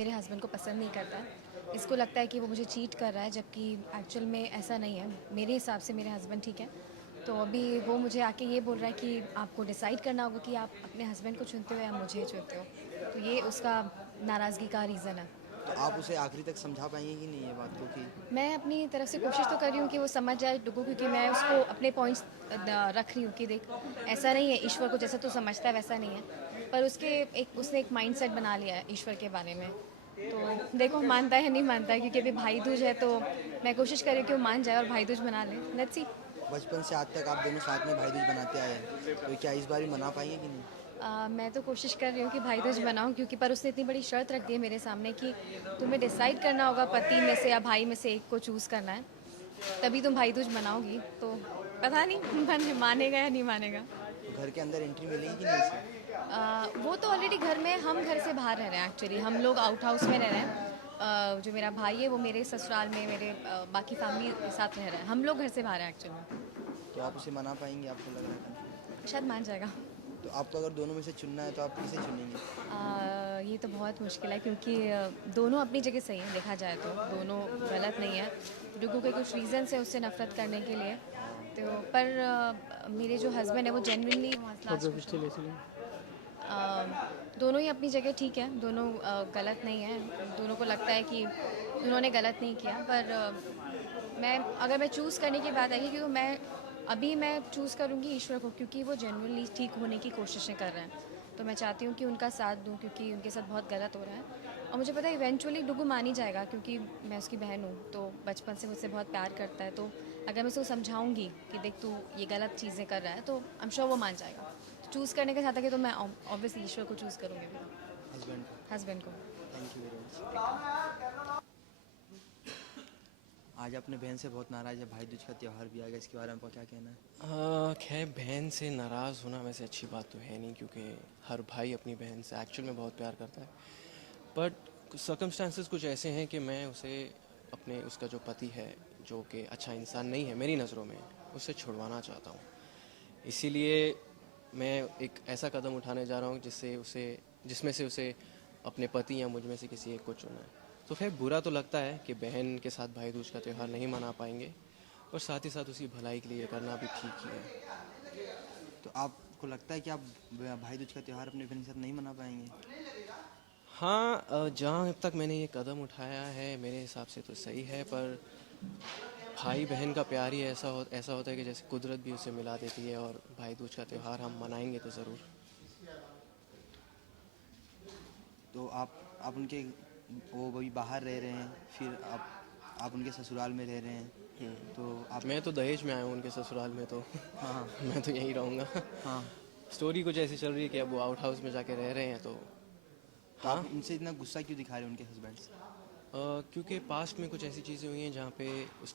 मेरे हस्बैंड को पसंद नहीं करता है। इसको लगता है कि वो मुझे चीट कर रहा है, जबकि एक्चुअल में ऐसा नहीं है। मेरे हिसाब से मेरे हस्बैंड ठीक है। तो अभी वो मुझे आके ये बोल रहा है कि आपको डिसाइड करना होगा कि आप अपने हस्बैंड को चुनते हो या मुझे चुनते हो। तो ये उसका नाराज़गी का रीज़न है। तो आप उसे आखिरी तक समझा पाएंगे कि नहीं ये बात को कि मैं अपनी तरफ से कोशिश तो कर रही हूँ कि वो समझ जाए डुगू, क्योंकि मैं उसको अपने पॉइंट्स रख रही हूँ कि देख, ऐसा नहीं है, ईश्वर को जैसा तू समझता है वैसा नहीं है। पर उसने एक माइंडसेट बना लिया है ईश्वर के बारे में। तो देखो मानता है या नहीं मानता है, क्योंकि अभी भाई दूज है, तो मैं कोशिश कर रही हूँ कि वो मान जाए और भाई दूज मना ले। Let's see. बचपन से आज तक आप दोनों साथ में भाई दूज बनाते आए हैं, तो क्या इस बार भी मना पाएंगे कि नहीं? मैं तो कोशिश कर रही हूँ कि भाई दूज मनाऊँ, क्योंकि पर उसने इतनी बड़ी शर्त रख दी है मेरे सामने कि तुम्हें डिसाइड करना होगा पति में से या भाई में से एक को चूज़ करना है, तभी तुम भाई दूज मनाओगी। तो पता नहीं मानेगा या नहीं मानेगा। तो घर के अंदर एंट्री मिलेगी कि नहीं इसे? वो तो ऑलरेडी घर में, हम घर से बाहर रह रहे हैं एक्चुअली। हम लोग आउट हाउस में रह रहे हैं। जो मेरा भाई है वो मेरे ससुराल में मेरे बाकी फैमिली के साथ रह रहा है। हम लोग घर से बाहर हैं एक्चुअली। तो आप उसे मना पाएंगे, आपको लग रहा है कि? शायद मान जाएगा। तो आपको अगर दोनों में से चुनना है तो आप किसे चुनेंगे? ये तो बहुत मुश्किल है, क्योंकि दोनों अपनी जगह सही है, देखा जाए तो दोनों गलत नहीं है। डुगू के कुछ रीज़न्स है उससे नफरत करने के लिए। तो पर मेरे जो हस्बैंड है वो जेन्युइनली दोनों ही अपनी जगह ठीक है। दोनों गलत नहीं है। दोनों को लगता है कि उन्होंने गलत नहीं किया। पर अगर मैं चूज़ करने की बात आएगी, क्योंकि मैं चूज़ करूँगी ईश्वर को, क्योंकि वो जेन्युइनली ठीक होने की कोशिशें कर रहे हैं। तो मैं चाहती हूँ कि उनका साथ दूँ, क्योंकि उनके साथ बहुत गलत हो रहा है। और मुझे पता है इवेंचुअली डुगू मान ही जाएगा, क्योंकि मैं उसकी बहन हूँ, तो बचपन से मुझसे बहुत प्यार करता है। तो अगर मैं उसको समझाऊँगी कि देख तू ये गलत चीज़ें कर रहा है, तो आई एम श्योर वो मान जाएगा। चूज़ करने के साथ आगे तो मैं ऑब्वियसली ईश्वर को चूज़ करूँगी हस्बैंड को? हस्बैंड को। Thank you very much. आज अपने बहन से बहुत नाराज़ है, भाई दूज का त्यौहार भी आ गया, इसके बारे में आपका क्या कहना है? खैर बहन से नाराज़ होना वैसे अच्छी बात तो है नहीं, क्योंकि हर भाई अपनी बहन से एक्चुअल में बहुत प्यार करता है। बट सर्कमस्टांसेस कुछ ऐसे हैं कि मैं उसे अपने उसका जो पति है, जो कि अच्छा इंसान नहीं है मेरी नज़रों में, उसे छुड़वाना चाहता हूँ। इसीलिए मैं एक ऐसा कदम उठाने जा रहा हूँ जिसमें से उसे अपने पति या मुझ में से किसी एक को चुना है। तो खैर बुरा तो लगता है कि बहन के साथ भाई दूज का त्यौहार नहीं मना पाएंगे, और साथ ही साथ उसकी भलाई के लिए करना भी ठीक ही है। तो आपको लगता है कि आप भाई दूज का त्यौहार अपने बहन के साथ नहीं मना पाएंगे? हाँ, जहाँ तक मैंने ये कदम उठाया है मेरे हिसाब से तो सही है, पर भाई बहन का प्यार ही ऐसा होता है कि जैसे कुदरत भी उसे मिला देती है, और भाई दूज का त्यौहार हम मनाएंगे तो ज़रूर। तो आप उनके, वो अभी बाहर रह रहे हैं, फिर आप उनके ससुराल में रह रहे हैं, तो आप। मैं तो दहेज में आया हूँ उनके ससुराल में, तो हाँ। मैं तो यहीं रहूँगा। हाँ। स्टोरी कुछ ऐसी चल रही है कि अब वो आउट हाउस में जाके रह रहे हैं, तो तो आप हाँ। उनसे इतना गुस्सा क्यों दिखा रहे हैं, उनके हस्बैंड से? क्योंकि पास्ट में कुछ ऐसी चीज़ें हुई हैं जहाँ पे उसके